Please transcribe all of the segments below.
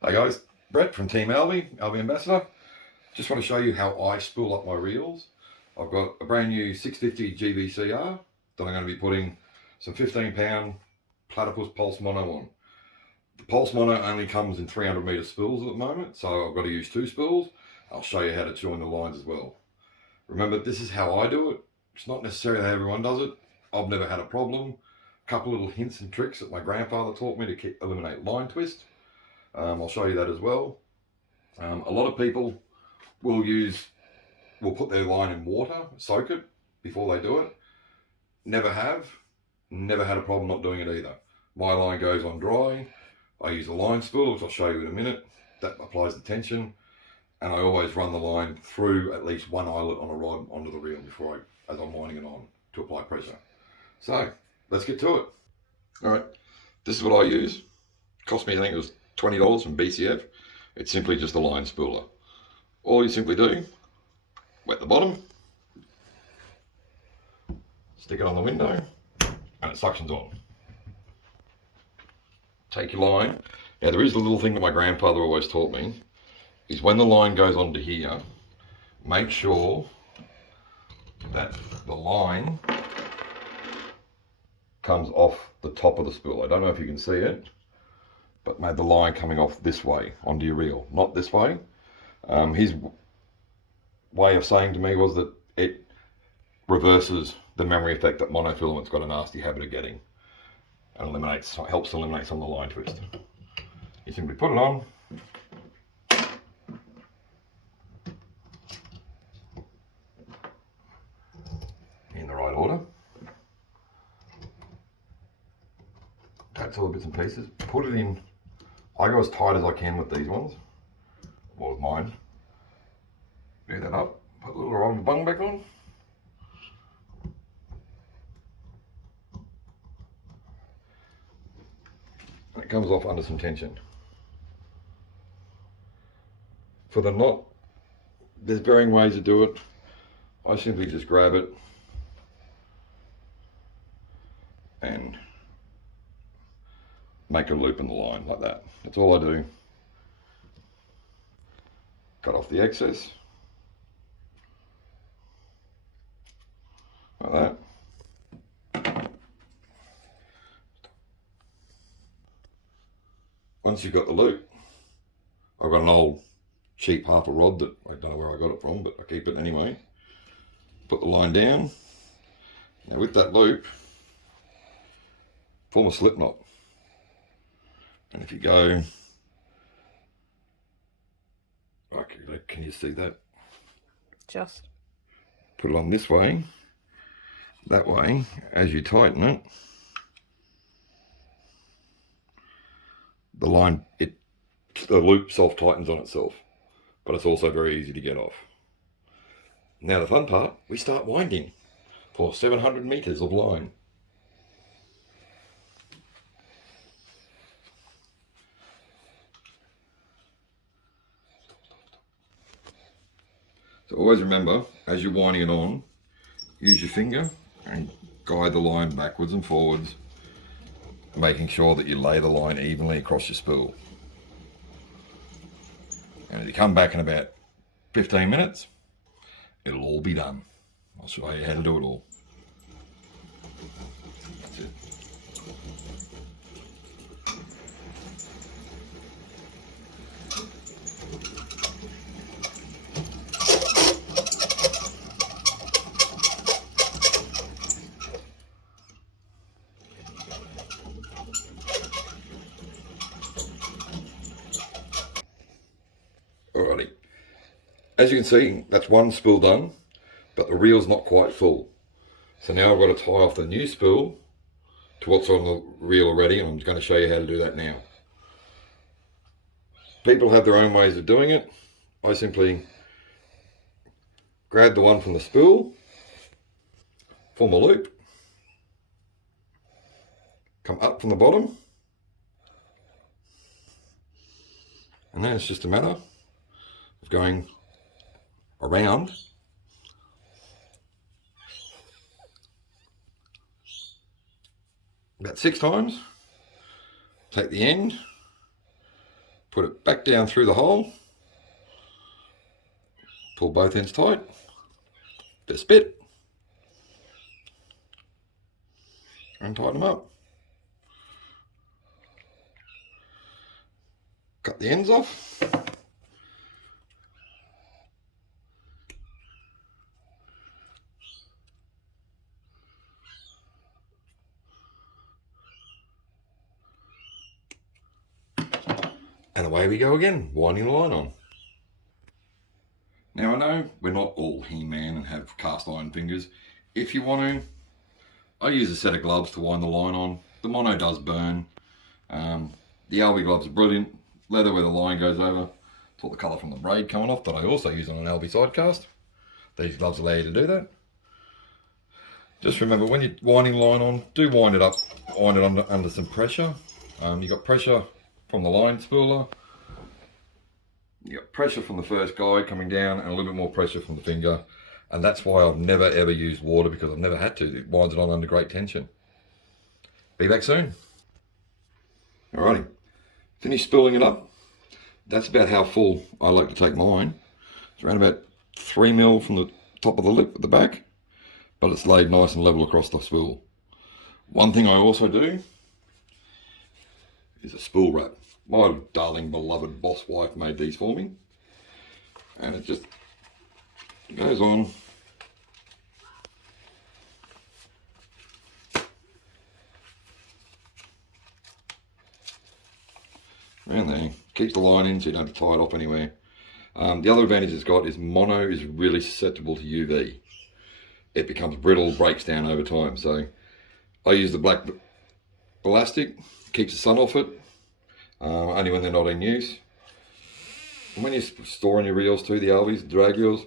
Hey guys, Brett from Team Alvey Ambassador. Just want to show you how I spool up my reels. I've got a brand new 650 GVCR that I'm going to be putting some 15-pound platypus pulse mono on. The pulse mono only comes in 300 meter spools at the moment, so I've got to use 2 spools. I'll show you how to join the lines as well. Remember, this is how I do it. It's not necessarily how everyone does it. I've never had a problem. A couple little hints and tricks that my grandfather taught me to eliminate line twist. I'll show you that as well. A lot of people will put their line in water, soak it before they do it. Never had a problem not doing it either. My line goes on dry. I use a line spool, which I'll show you in a minute. That applies the tension, and I always run the line through at least one eyelet on a rod onto the reel as I'm winding it on to apply pressure. So let's get to it. All right, this is what I use. Cost me, I think it was $20 from BCF. It's simply just a line spooler. All you simply do, wet the bottom, stick it on the window, and it suctions on. Take your line. Now there is a little thing that my grandfather always taught me, is when the line goes onto here, make sure that the line comes off the top of the spool. I don't know if you can see it, but made the line coming off this way onto your reel, not this way. His way of saying to me was that it reverses the memory effect that monofilament's got a nasty habit of getting, and helps eliminate some of the line twist. You simply put it on, in the right order, that's all the bits and pieces, put it in. I go as tight as I can with these ones, or with mine. Do that up, put a little rubber bung back on. And it comes off under some tension. For the knot, there's varying ways to do it. I simply just grab it and make a loop in the line like that. That's all I do. Cut off the excess, like that. Once you've got the loop, I've got an old cheap half a rod that I don't know where I got it from, but I keep it anyway. Put the line down. Now with that loop, form a slip knot. And if you go, okay, can you see that? Just put it on this way, that way. As you tighten it, the loop self-tightens on itself, but it's also very easy to get off. Now the fun part, we start winding for 700 meters of line. So always remember, as you're winding it on, use your finger and guide the line backwards and forwards, making sure that you lay the line evenly across your spool. And if you come back in about 15 minutes, it'll all be done. I'll show you how to do it all. That's it. Alrighty, as you can see, that's one spool done, but the reel's not quite full. So now I've got to tie off the new spool to what's on the reel already, and I'm going to show you how to do that now. People have their own ways of doing it. I simply grab the one from the spool, form a loop, come up from the bottom, and then it's just a matter of going around about 6 times. Take the end, Put it back down through the hole. Pull both ends tight. Just bit. And tighten them up. Cut the ends off. And away we go again, winding the line on. Now I know we're not all He-Man and have cast iron fingers. If you want to, I use a set of gloves to wind the line on. The mono does burn. The Alvey gloves are brilliant. Leather where the line goes over. It's all the colour from the braid coming off that I also use on an Alvey Side Cast. These gloves allow you to do that. Just remember, when you're winding the line on, do wind it up, wind it under some pressure. You've got pressure from the line spooler. You got pressure from the first guide coming down and a little bit more pressure from the finger. And that's why I've never ever used water, because I've never had to. It winds it on under great tension. Be back soon. Alrighty, finish spooling it up. That's about how full I like to take mine. It's around about 3 mil from the top of the lip at the back, but it's laid nice and level across the spool. One thing I also do is a spool wrap. My darling beloved boss wife made these for me, and it just goes on around there. Keeps the line in so you don't have to tie it off anywhere. The other advantage it's got is mono is really susceptible to UV. It becomes brittle, breaks down over time. So I use the black elastic, keeps the sun off it, only when they're not in use. And when you're storing your reels too, the Alveys, drag reels,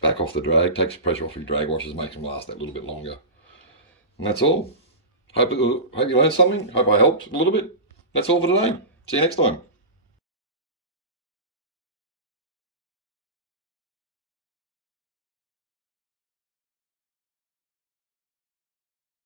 back off the drag, takes the pressure off your drag washers, makes them last that little bit longer. And that's all. Hope you learned something. Hope I helped a little bit. That's all for today. See you next time.